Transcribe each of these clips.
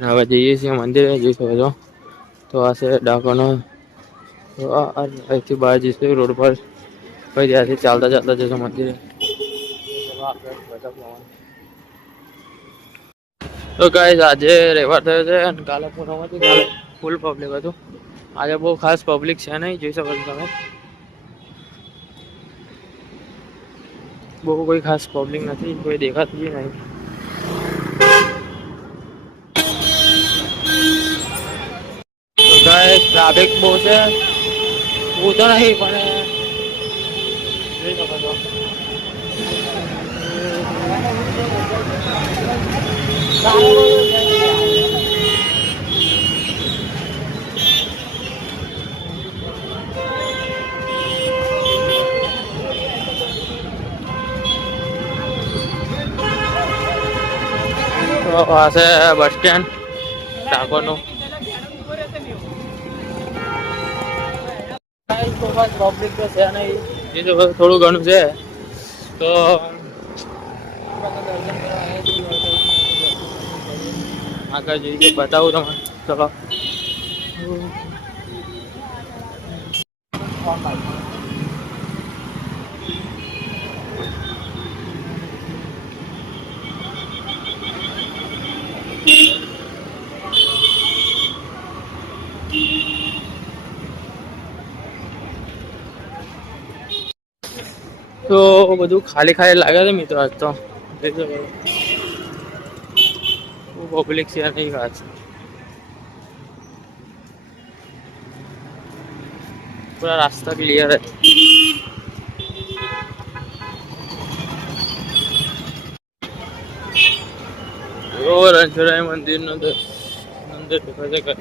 હવે જઈએ છીએ મંદિરે, જોઈ શકો છો. તો આ છે ડાકોરનો. તો અહીંથી બહાર જઈશું રોડ પર, પછી ત્યાંથી ચાલતા ચાલતા જઈશું મંદિરે. તો ગાઈસ આજે રવિવાર થયો છે અને કાલે પૂનમ હતી, કાલે ફૂલ પબ્લિક હતું. આજે બહુ ખાસ પબ્લિક છે નહીં, જોઈ શકો છો તમે. બહુ કોઈ ખાસ પબ્લિક નથી, કોઈ દેખાતું બી નહીં. તો ગાઈસ ટ્રાફિક બહુ છે, હું તો નહીં પણ જોઈ શકો છો. તો આ છે બસ સ્ટેન્ડ ડાકોરનું. પબ્લિક તો છે નહીં, એ તો થોડું ઘણું છે. તો આગળ જઈને બતાવું તમને. ચલો તો બધું ખાલી ખાલી લાગે છે મિત્રો આજ તો. પબ્લિક છે નહીં ખાસ. पूरा रास्ता क्लियर है. और रंजोराई मंदिर નો મંદિર દેખાય છે.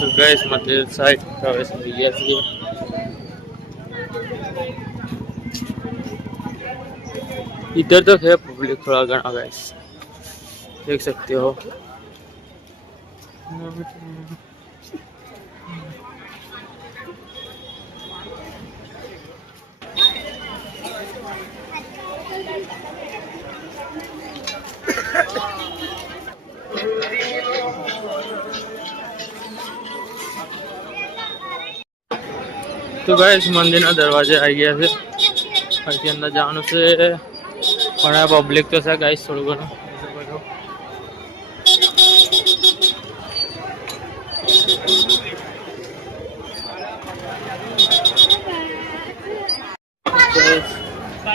तो गाइस मंदिर साइड प्रवेश मिल गया है. इधर तो है पब्लिक थोड़ा घना गाइस, देख सकते हो. तो गाइस मंदिर ना दरवाजे आ गया है, અહીંથી અંદર જવાનું છે. પણ આ પબ્લિક તો છે ગાઈસ થોડું ઘણું.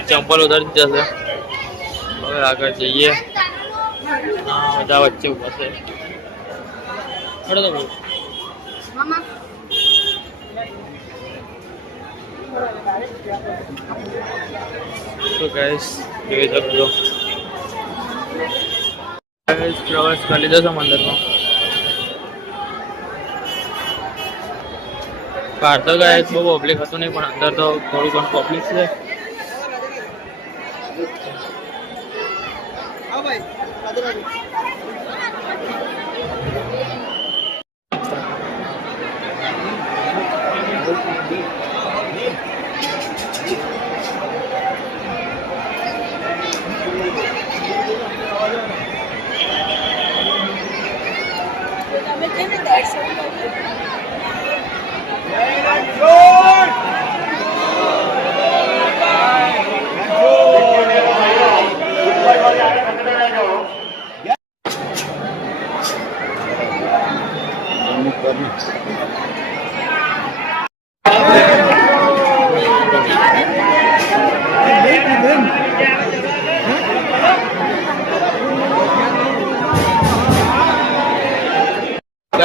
ચંપલ ઉતારી જશે. હવે આગળ જઈએ. હા બધા વચ્ચે ઉભા છે. तो गाइस જોઈ શકો છો. પ્રવેશ કરી લીધો છે મંદિરમાં. બહાર તો ગાઈસ બહુ પબ્લિક હતું નહીં, પણ અંદર તો થોડું ઘણું પબ્લિક છે.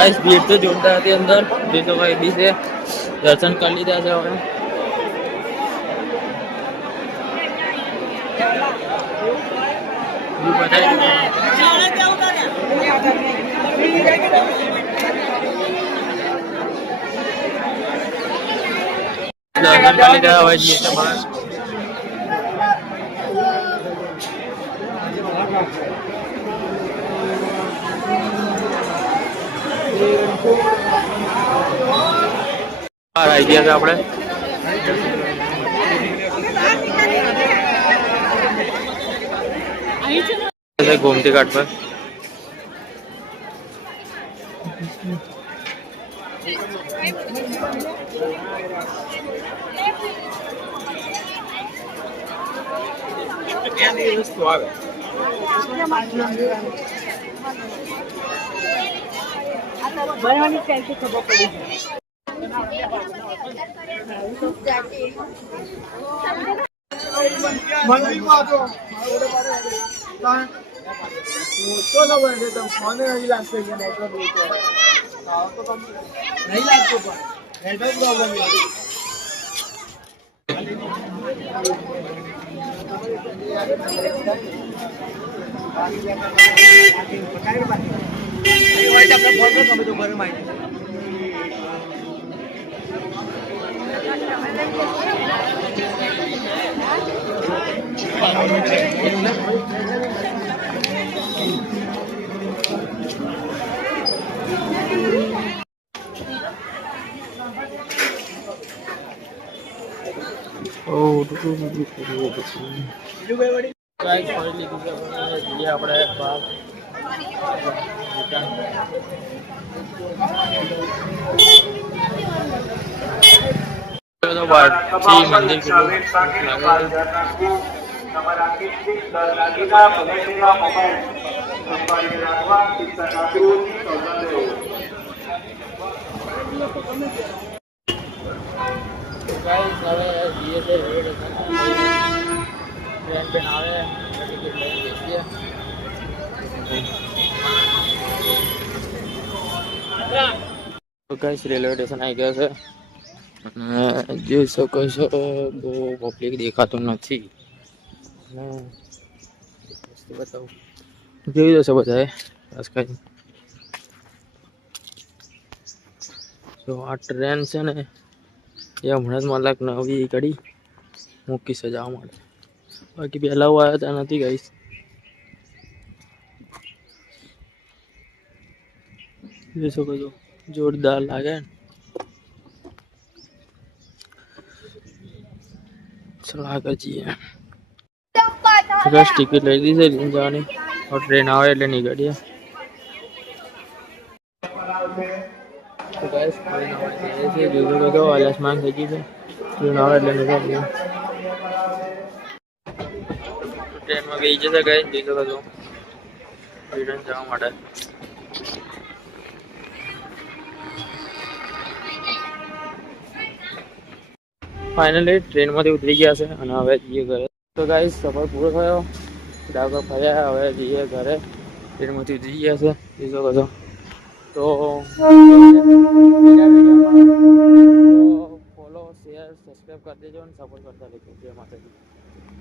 गाइस भीड़ तो जोरदार थी अंदर, देखो भाई भी से दर्शन कर लीधा છે હવે દર્શન કરી લીધા હવે જઈએ છે બહાર બહાર આવી ગયા છે આપણે गोमती घाट पर चलो बने तो फोन नहीं लगते कि नेटवर्क नहीं लगते पर नेटवर्क प्रॉब्लम है मंदिर ट्रेन पे नावे टिकट लगी देखिए तो गाइस रेलवे स्टेशन आई गया છે અને જોઈ શકો છો બહુ પબ્લિક દેખાતું નથી અને વસ્તુ બતાવું જોઈ જશે બધાએ ખાસ કરીને તો આ ટ્રેન છે ને એ હમણાં જ મતલબ નવી ગાડી મૂકી છે જવા માટે બાકી પહેલા હું આવ્યા ત્યાં નથી ગાઈસ જોઈ શકો છો જોરદાર લાગે चलो आगे जाइए बस टिकट ले दी से जाने और ट्रेन आवे એટલે નીકળીએ તો ગાઈસ ટ્રેન આવે છે જોજો બધો આલસમાન થઈ ગઈ છે ટ્રેન આવે એટલે નીકળીએ ટ્રેનમાં બેસી જશે ગાઈસ જોજો બધો રિટર્ન જવા માટે फाइनली ट्रेन में उतरी गया से અને હવે જઈએ ઘરે તો ગાઈસ સફર પૂરો થયો ડાકોર ફર્યા હવે જઈએ ઘરે ટ્રેન માંથી ઉતરી ગયા છે બીજો બધો તો ફોલો શેર સબસ્ક્રાઇબ કરી દેજો અને સપોર્ટ કરતા રહેજો જય માતાજી